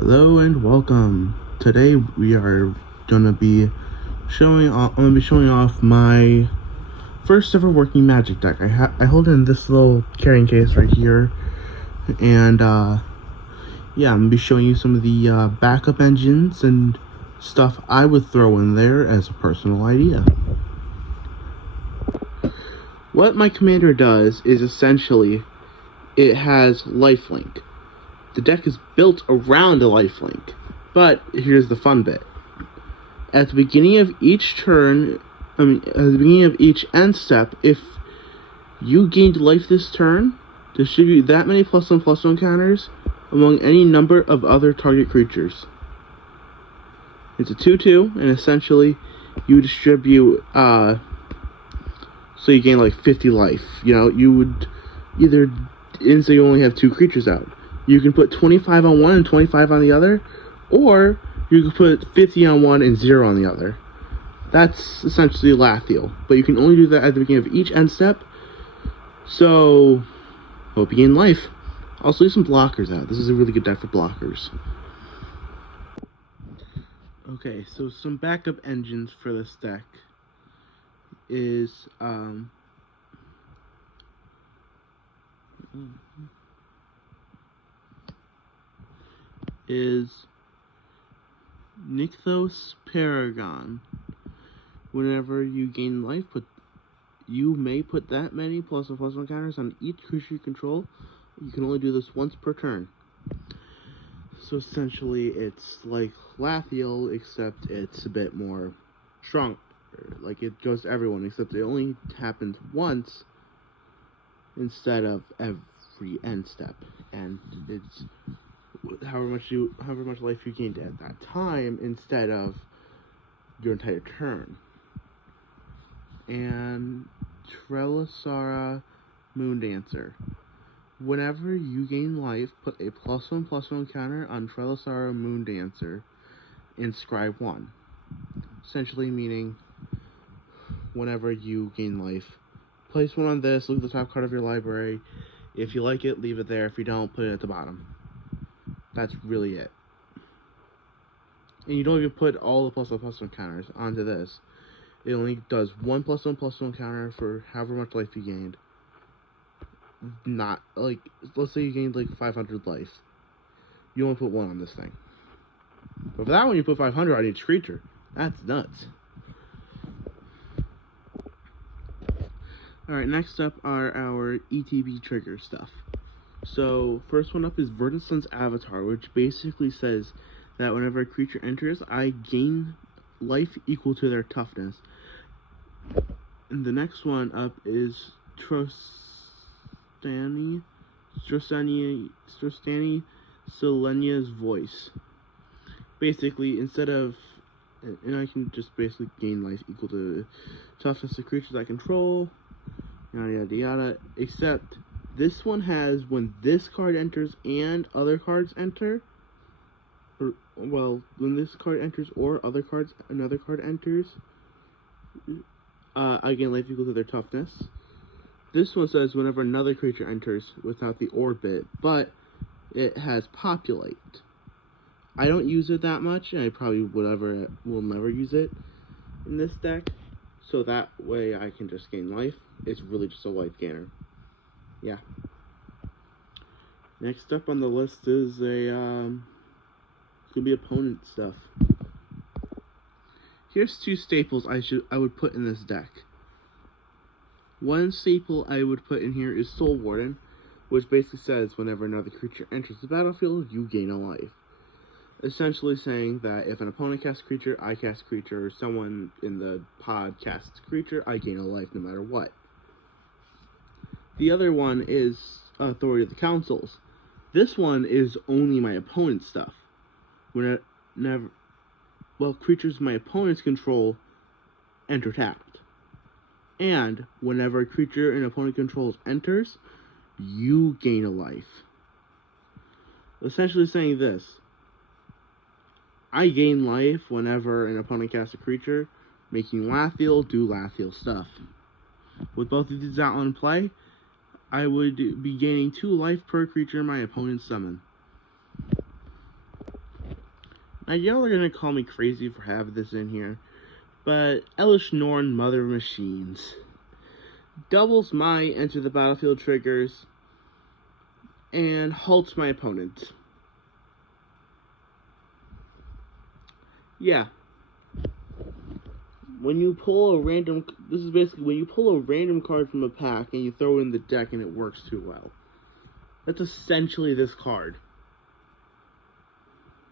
Hello and welcome. Today we are gonna be I'm gonna be showing off my first ever working magic deck. I hold it in this little carrying case right here, and yeah, I'm gonna be showing you some of the backup engines and stuff I would throw in there as a personal idea. What my commander does is essentially it has lifelink. The deck is built around a lifelink, but here's the fun bit. At the beginning of each turn, at the beginning of each end step, if you gained life this turn, distribute that many +1/+1 counters among any number of other target creatures. It's a 2/2, and essentially you distribute, so you gain like 50 life. You know, you would either, and so you only have 2 creatures out. You can put 25 on one and 25 on the other, or you can put 50 on one and 0 on the other. That's essentially Lathiel, but you can only do that at the beginning of each end step. So, hope you gain life. Also, leave some blockers out. This is a really good deck for blockers. Okay, so some backup engines for this deck is Nykthos Paragon. Whenever you gain life, you may put that many +1/+1 counters on each creature you control. You can only do this once per turn. So essentially, it's like Lathiel, except it's a bit more strong. Like, it goes to everyone, except it only happens once instead of every end step. And it's however much life you gained at that time instead of your entire turn. And Trelisara Moondancer. Whenever you gain life, put a +1/+1 counter on Trelisara Moondancer and scribe 1. Essentially meaning, whenever you gain life, place 1 on this, look at the top card of your library. If you like it, leave it there. If you don't, put it at the bottom. That's really it. And you don't even put all the +1/+1 counters onto this. It only does 1 +1/+1 counter for however much life you gained. Not, like, let's say you gained like 500 life. You only put 1 on this thing. But for that one, you put 500 on each creature. That's nuts. Alright, next up are our ETB trigger stuff. So, first one up is Vertisun's Avatar, which basically says that whenever a creature enters, I gain life equal to their toughness. And the next one up is Trostani Selenia's Voice. Basically, instead of, and I can just basically gain life equal to toughness of creatures I control, yada yada yada, except this one has, when this card enters and other cards enter, or, well, when this card enters or another card enters, I gain life equal to their toughness. This one says whenever another creature enters without the orbit, but it has Populate. I don't use it that much, and I probably will never use it in this deck, so that way I can just gain life. It's really just a life gainer. Yeah. Next up on the list is gonna be opponent stuff. Here's 2 staples I would put in this deck. One staple I would put in here is Soul Warden, which basically says whenever another creature enters the battlefield, you gain a life. Essentially saying that if an opponent casts a creature, I cast a creature, or someone in the pod casts a creature, I gain a life no matter what. The other one is Authority of the Councils. This one is only my opponent's stuff. Creatures my opponents control enter tapped. And whenever a creature an opponent controls enters, you gain a life. Essentially saying this: I gain life whenever an opponent casts a creature, making Lathiel do Lathiel stuff. With both of these out on play, I would be gaining 2 life per creature my opponent summon. Y'all are gonna call me crazy for having this in here, but Elish Norn, Mother of Machines, doubles my enter the battlefield triggers and halts my opponent. Yeah. When you pull a random, this is basically when you pull a random card from a pack and you throw it in the deck and it works too well. That's essentially this card.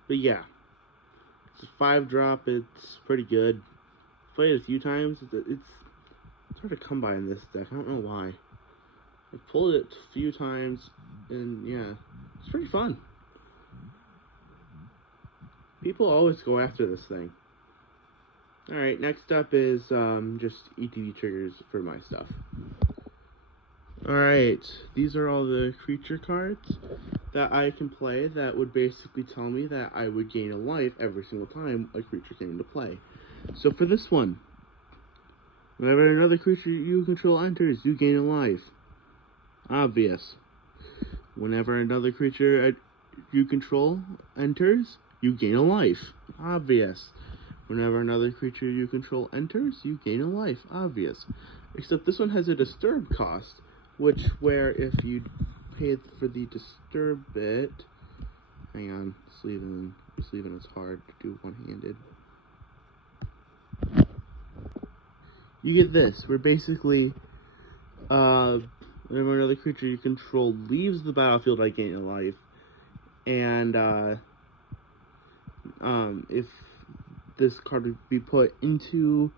But yeah, it's a 5-drop. It's pretty good. Played it a few times. It's hard to come by in this deck. I don't know why. I pulled it a few times, and yeah, it's pretty fun. People always go after this thing. Alright, next up is just ETB triggers for my stuff. Alright, these are all the creature cards that I can play that would basically tell me that I would gain a life every single time a creature came into play. So for this one, whenever another creature you control enters, you gain a life. Obvious. Whenever another creature you control enters, you gain a life. Obvious. Whenever another creature you control enters, you gain a life. Obvious. Except this one has a disturb cost, where if you paid for the disturb bit, hang on, sleeving is hard to do one-handed. You get this, where basically, whenever another creature you control leaves the battlefield, I gain a life. And, if this card would be put into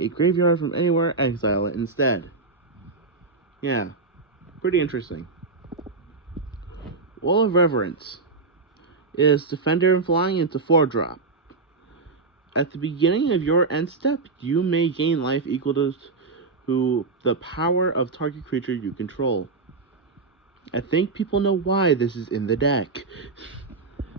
a graveyard from anywhere, exile it instead. Yeah, pretty interesting. Wall of Reverence is Defender and Flying into 4-drop. At the beginning of your end step, you may gain life equal to the power of target creature you control. I think people know why this is in the deck.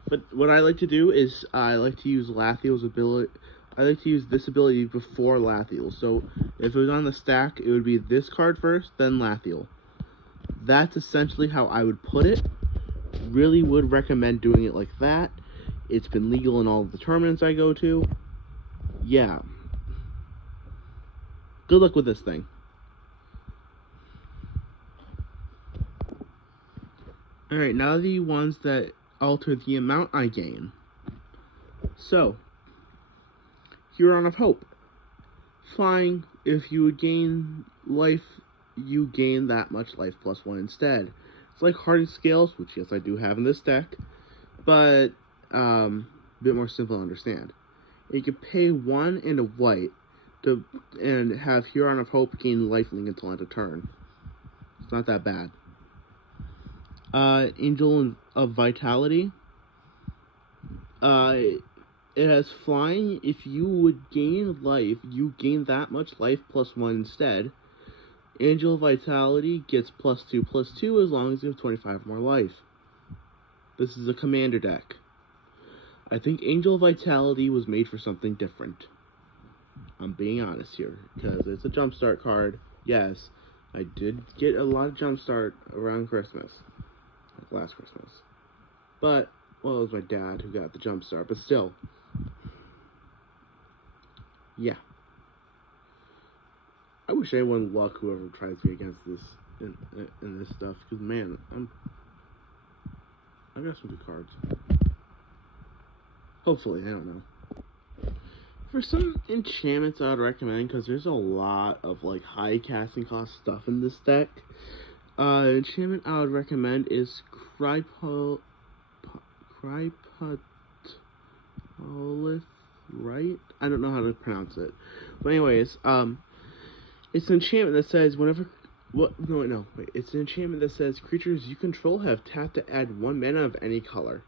But what I like to do is I like to use Lathiel's ability. I like to use this ability before Lathiel. So if it was on the stack, it would be this card first, then Lathiel. That's essentially how I would put it. Really would recommend doing it like that. It's been legal in all of the tournaments I go to. Yeah. Good luck with this thing. Alright, now the ones that alter the amount I gain. So, Huron of Hope. Flying, if you would gain life, you gain that much life plus 1 instead. It's like Hardy Scales, which yes I do have in this deck, but a bit more simple to understand. You can pay 1 and a white and have Huron of Hope gain lifelink until end of turn. It's not that bad. Angel of Vitality. It has flying. If you would gain life, you gain that much life plus 1 instead. Angel of Vitality gets +2/+2 as long as you have 25 more life. This is a commander deck. I think Angel of Vitality was made for something different. I'm being honest here, because it's a jumpstart card. Yes, I did get a lot of jumpstart around Christmas. Like last Christmas. But, well, it was my dad who got the jumpstart, but still. Yeah. I wish anyone luck whoever tries me against this in this stuff, because man, I got some good cards. Hopefully, I don't know. For some enchantments I would recommend, because there's a lot of like high casting cost stuff in this deck. Enchantment I would recommend is Cryptolith, right? I don't know how to pronounce it. But anyways, it's an enchantment that says whenever... It's an enchantment that says creatures you control have tapped to add 1 mana of any color.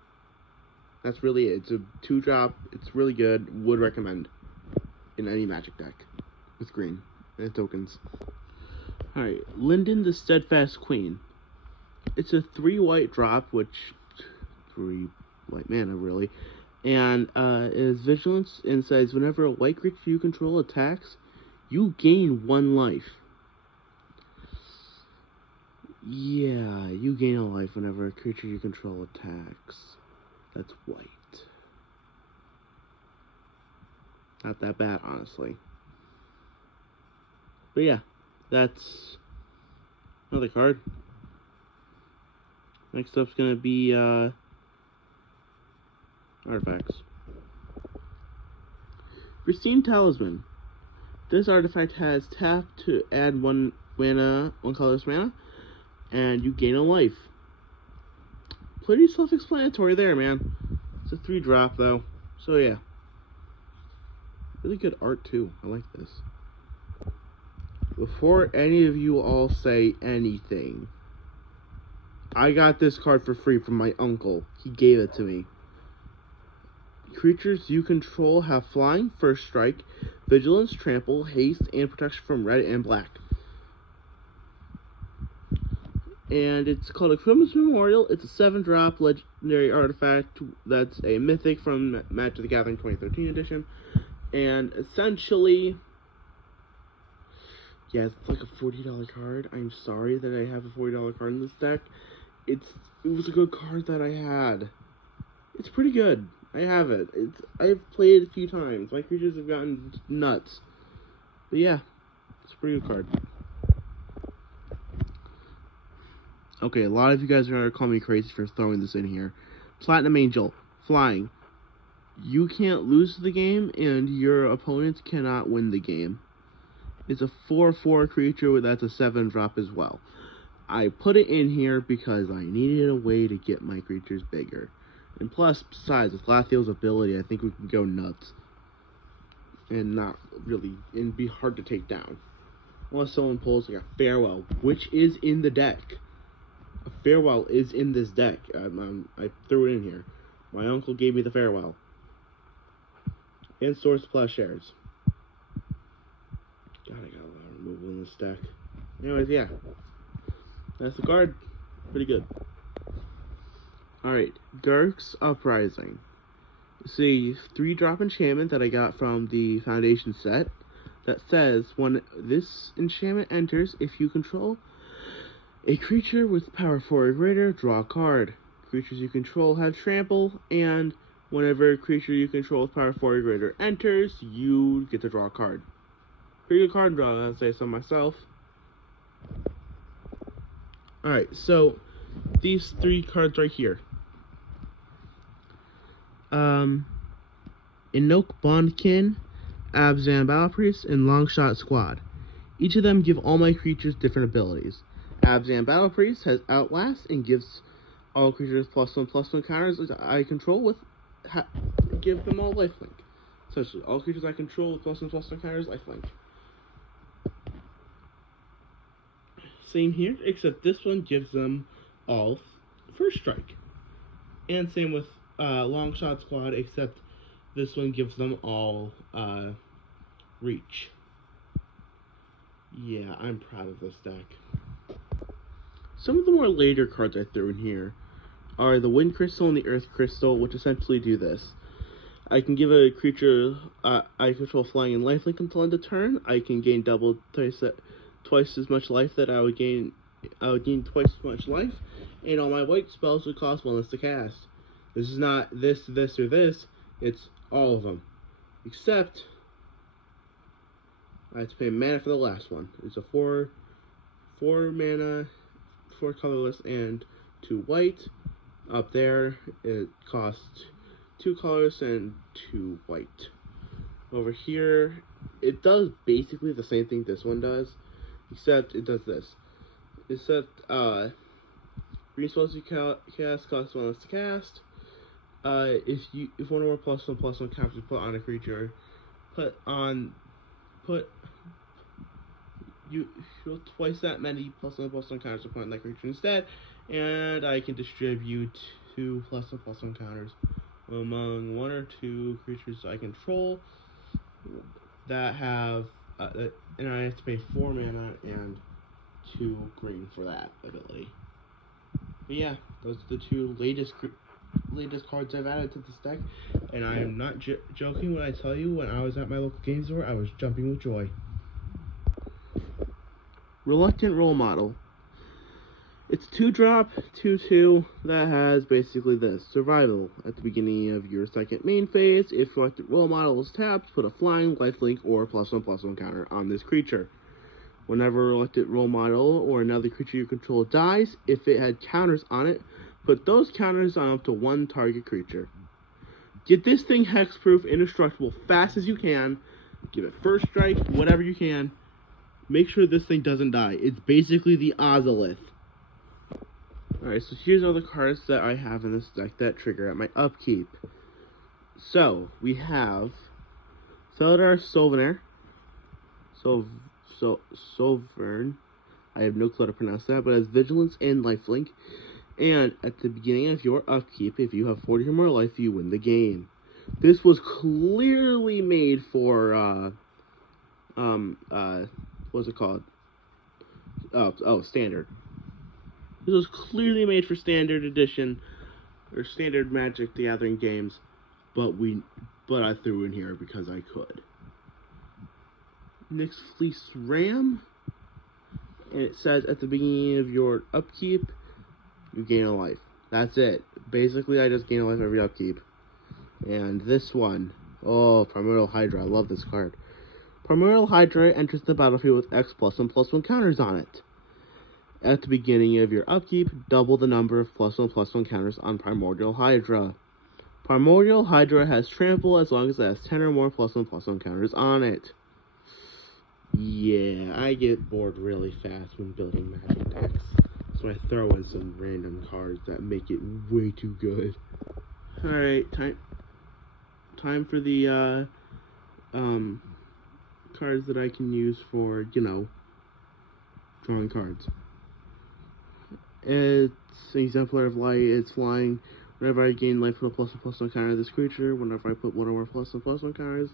That's really it. It's a 2-drop. It's really good. Would recommend in any Magic deck with green and tokens. Alright, Linden the Steadfast Queen. It's a 3-white drop, which 3 white mana really, and is vigilance and says whenever a white creature you control attacks, you gain 1 life. Yeah, you gain a life whenever a creature you control attacks. That's white. not that bad, honestly. But yeah, that's another card. Next up's gonna be artifacts. Pristine Talisman. This artifact has tap to add one colorless mana, and you gain a life. Pretty self-explanatory there, man. It's a 3-drop though, so yeah. Really good art too. I like this. Before any of you all say anything, I got this card for free from my uncle. He gave it to me. Creatures you control have flying, first strike, vigilance, trample, haste, and protection from red and black. And it's called Equipment's Memorial. It's a 7-drop legendary artifact that's a mythic from Magic the Gathering 2013 edition. And essentially, yeah, it's like a $40 card. I'm sorry that I have a $40 card in this deck. It was a good card that I had. It's pretty good. I have it. I've played it a few times. My creatures have gotten nuts. But yeah, it's a pretty good card. Okay, a lot of you guys are going to call me crazy for throwing this in here. Platinum Angel, flying. You can't lose the game, and your opponents cannot win the game. It's a 4/4 creature that's a 7-drop as well. I put it in here because I needed a way to get my creatures bigger. And plus, besides, with Lathiel's ability, I think we can go nuts. And be hard to take down. Unless someone pulls like a Farewell, which is in the deck. A Farewell is in this deck. I threw it in here. My uncle gave me the Farewell. And Source Plowshares. God, I got a lot of removal in this deck. Anyways, yeah. That's the card. Pretty good. Alright, Garruk's Uprising. See, 3-drop enchantment that I got from the Foundation set that says when this enchantment enters, if you control a creature with power 4 or greater, draw a card. Creatures you control have trample, and whenever a creature you control with power 4 or greater enters, you get to draw a card. Pretty good card draw, I'd say so myself. Alright, so these 3 cards right here. Inok Bondkin, Abzan Battlepriest, and Longshot Squad. Each of them give all my creatures different abilities. Abzan Battlepriest has Outlast and gives all creatures +1/+1 counters I control with give them all lifelink. Essentially, all creatures I control with +1/+1 counters lifelink. Same here, except this one gives them all first strike. And same with Longshot Squad, except this one gives them all reach. Yeah, I'm proud of this deck. Some of the more later cards I threw in here are the Wind Crystal and the Earth Crystal, which essentially do this. I can give a creature I control flying and lifelink until end of turn. I can gain twice as much life that I would gain twice as much life, and all my white spells would cost 1 less to cast. This is not this, or this. It's all of them. Except, I have to pay mana for the last one. It's a 4 mana, 4 colorless, and 2 white. Up there, it costs 2 colors and 2 white. Over here, it does basically the same thing this one does, except it does this. Except, green spells you cast cost 1 less to cast. If one or more +1/+1 counters you put on a creature, you twice that many +1/+1 counters to put on that creature instead, and I can distribute 2 +1/+1 counters among 1 or 2 creatures I control that have, and I have to pay 4 mana and 2 green for that ability. But yeah, those are the 2 latest cards I've added to this deck, and I am not joking when I tell you when I was at my local game store, I was jumping with joy. Reluctant Role Model. It's 2-drop, 2/2, that has basically this. Survival. At the beginning of your second main phase, if selected role model is tapped, put a flying, lifelink, or +1/+1 counter on this creature. Whenever elected role model or another creature you control dies, if it had counters on it, put those counters on up to one target creature. Get this thing hexproof, indestructible, fast as you can. Give it first strike, whatever you can. Make sure this thing doesn't die. It's basically the Ozolith. Alright, so here's all the cards that I have in this deck that trigger at my upkeep. So, we have Celadar Sovern. Sovern. I have no clue how to pronounce that, but it has Vigilance and Lifelink. And at the beginning of your upkeep, if you have 40 or more life, you win the game. This was clearly made for, what's it called? Standard. This was clearly made for Standard Edition, or Standard Magic the Gathering games, but I threw in here because I could. Nyx Fleece Ram, and it says at the beginning of your upkeep, you gain a life. That's it. Basically, I just gain a life every upkeep. And this one, Primordial Hydra, I love this card. Primordial Hydra enters the battlefield with X +1/+1 counters on it. At the beginning of your upkeep, double the number of +1/+1 counters on Primordial Hydra. Primordial Hydra has trample as long as it has 10 or more +1/+1 counters on it. Yeah, I get bored really fast when building Magic decks, so I throw in some random cards that make it way too good. Alright, time for the cards that I can use for, drawing cards. It's Exemplar of Light, it's flying. Whenever I gain life, put a +1/+1 counter on this creature. Whenever I put one or more +1/+1 counters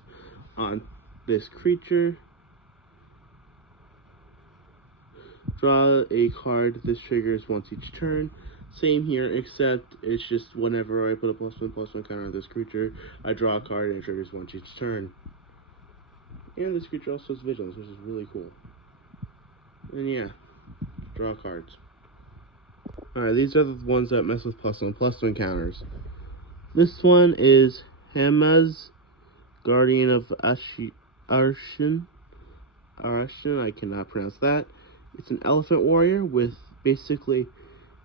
on this creature, draw a card. This triggers once each turn. Same here, except it's just whenever I put a +1/+1 counter on this creature, I draw a card and it triggers once each turn. And this creature also has Vigilance, which is really cool. And yeah, draw cards. Alright, these are the ones that mess with +1/+1 counters. This one is Hema's Guardian of Arshin. I cannot pronounce that. It's an elephant warrior with basically,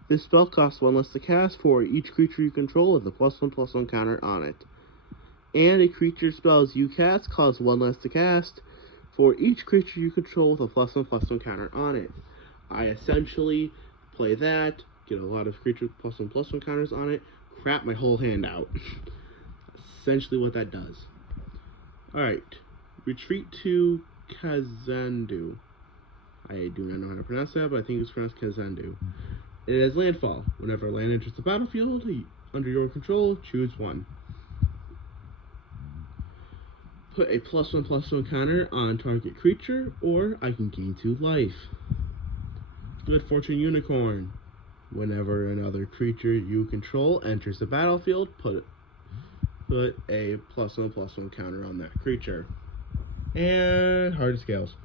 this spell costs 1 less to cast for each creature you control with a +1/+1 counter on it. And a creature spells you cast costs 1 less to cast for each creature you control with a +1/+1 counter on it. I essentially play that, get a lot of creatures with +1/+1 counters on it, crap my whole hand out. Essentially what that does. Alright, retreat to Kazandu. I do not know how to pronounce that, but I think it's pronounced Kazandu. It has landfall. Whenever land enters the battlefield under your control, choose one. Put a +1/+1 counter on target creature, or I can gain 2 life. Good Fortune Unicorn. Whenever another creature you control enters the battlefield, put a +1/+1 counter on that creature. And Hard Scales.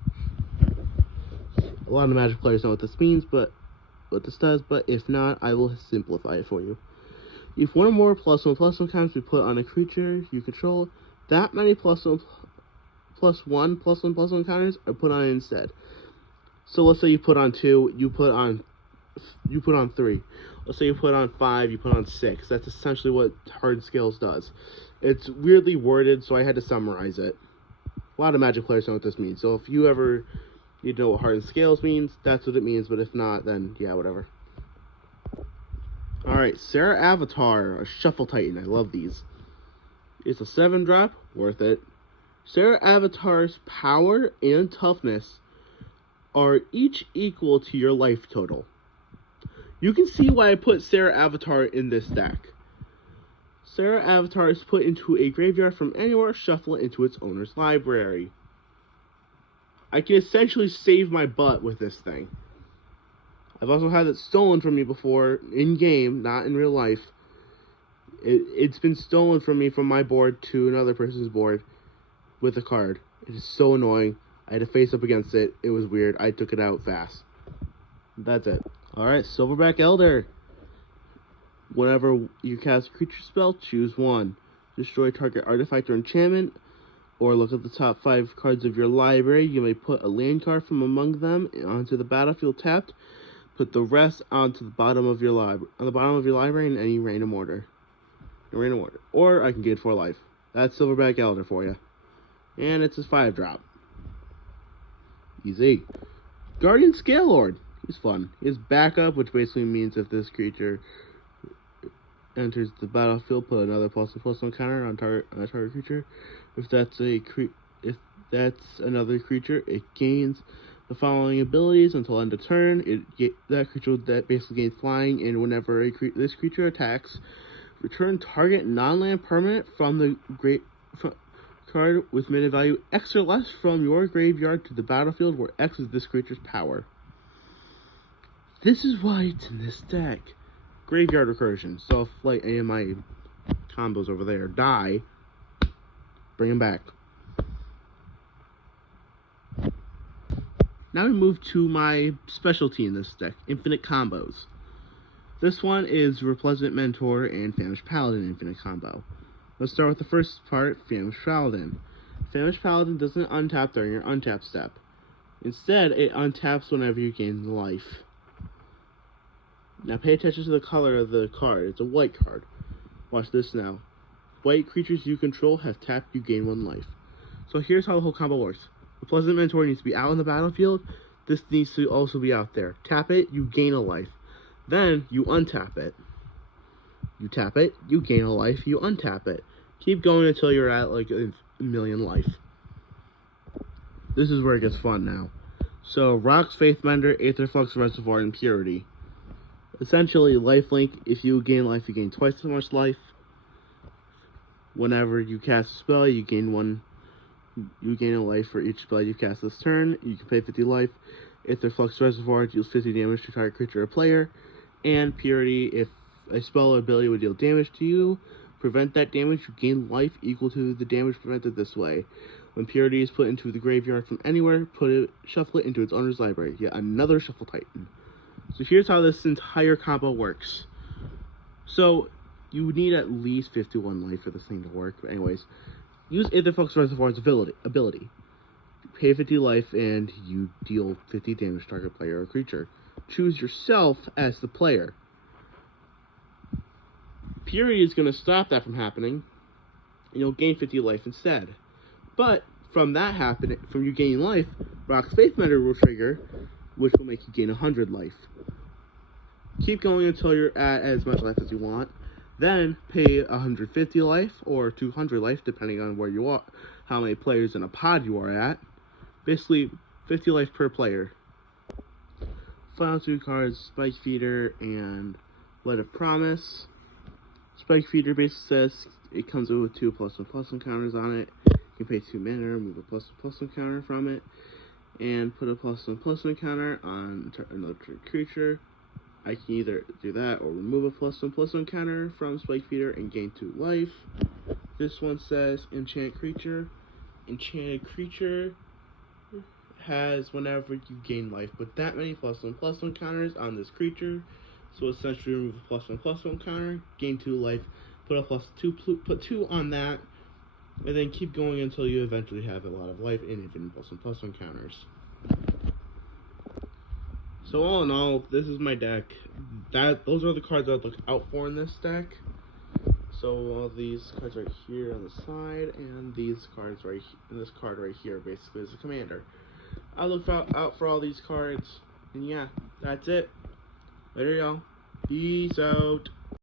A lot of Magic players know what this means, but what this does, but if not, I will simplify it for you. If one or more +1/+1 counters be put on a creature you control, that many +1/+1 counters are put on it instead. So let's say you put on 2, you put on 3. Let's say you put on 5, you put on 6. That's essentially what Hard Scales does. It's weirdly worded, so I had to summarize it. A lot of Magic players know what this means, so if you ever need to know what Hard Scales means, that's what it means, but if not, then yeah, whatever. Alright, Sarah Avatar, a Shuffle Titan. I love these. It's a 7-drop, worth it. Sarah Avatar's power and toughness are each equal to your life total. You can see why I put Sarah Avatar in this deck. Sarah Avatar is put into a graveyard from anywhere, shuffle it into its owner's library. I can essentially save my butt with this thing. I've also had it stolen from me before, in-game, not in real life. It's been stolen from me from my board to another person's board with a card. It is so annoying. I had to face up against it. It was weird. I took it out fast. That's it. Alright, Silverback Elder. Whenever you cast a creature spell, choose one. Destroy target artifact or enchantment, or look at the top 5 cards of your library. You may put a land card from among them onto the battlefield tapped. Put the rest onto the bottom of your library in any random order. Or I can get 4 life. That's Silverback Elder for you. And it's his 5-drop. Easy. Guardian Scalelord. He's fun. He has backup, which basically means if this creature enters the battlefield, put another +1/+1 counter on a target creature. If that's another creature, it gains the following abilities until end of turn. That creature that basically gains flying, and whenever this creature attacks, return target non-land permanent from the card with mana value X or less from your graveyard to the battlefield, where X is this creature's power. This is why it's in this deck. Graveyard recursion. So if like any of my combos over there die, bring them back. Now we move to my specialty in this deck, infinite combos. This one is Repleasant Mentor and Famished Paladin infinite combo. Let's start with the first part, Famished Paladin. Famished Paladin doesn't untap during your untap step. Instead, it untaps whenever you gain life. Now pay attention to the color of the card. It's a white card. Watch this now. White creatures you control have tapped, you gain 1 life. So here's how the whole combo works. The Pleasant Mentor needs to be out on the battlefield. This needs to also be out there. Tap it, you gain a life. Then you untap it. You tap it, you gain a life, you untap it. Keep going until you're at like a million life. This is where it gets fun now. So Rocks, Faithbender, Aetherflux, Reservoir, and Purity. Essentially, lifelink, if you gain life, you gain twice as much life. Whenever you cast a spell, you gain a life for each spell you cast this turn. You can pay 50 life. Aetherflux Reservoir deals 50 damage to target creature or player. And Purity, if a spell or ability would deal damage to you, prevent that damage, you gain life equal to the damage prevented this way. When Purity is put into the graveyard from anywhere, shuffle it into its owner's library. Yet another Shuffle Titan. So here's how this entire combo works. So you need at least 51 life for this thing to work. But anyways, use Aetherflux Reservoir's ability. Pay 50 life and you deal 50 damage to target player or creature. Choose yourself as the player. Purity is going to stop that from happening, and you'll gain 50 life instead. But from that happening, from you gaining life, Rock's Faithbender will trigger, which will make you gain 100 life. Keep going until you're at as much life as you want. Then pay 150 life or 200 life, depending on where you are, how many players in a pod you are at. Basically, 50 life per player. Final 2 cards, Spike Feeder and Let It Promise. Spike Feeder basically says it comes with 2 +1/+1 counters on it. You can pay 2 mana, remove a +1/+1 counter from it, and put a +1/+1 counter on another creature. I can either do that or remove a +1/+1 counter from Spike Feeder and gain 2 life. This one says Enchant Creature. Enchanted creature has whenever you gain life, put that many +1/+1 counters on this creature. So essentially remove a +1/+1 counter, gain 2 life, put 2 on that, and then keep going until you eventually have a lot of life and infinite +1/+1 counters. So all in all, this is my deck. Those are the cards I would look out for in this deck. So all these cards right here on the side, and these cards right and this card right here basically is a commander. I look out for all these cards, and yeah, that's it. Later, y'all. Peace out.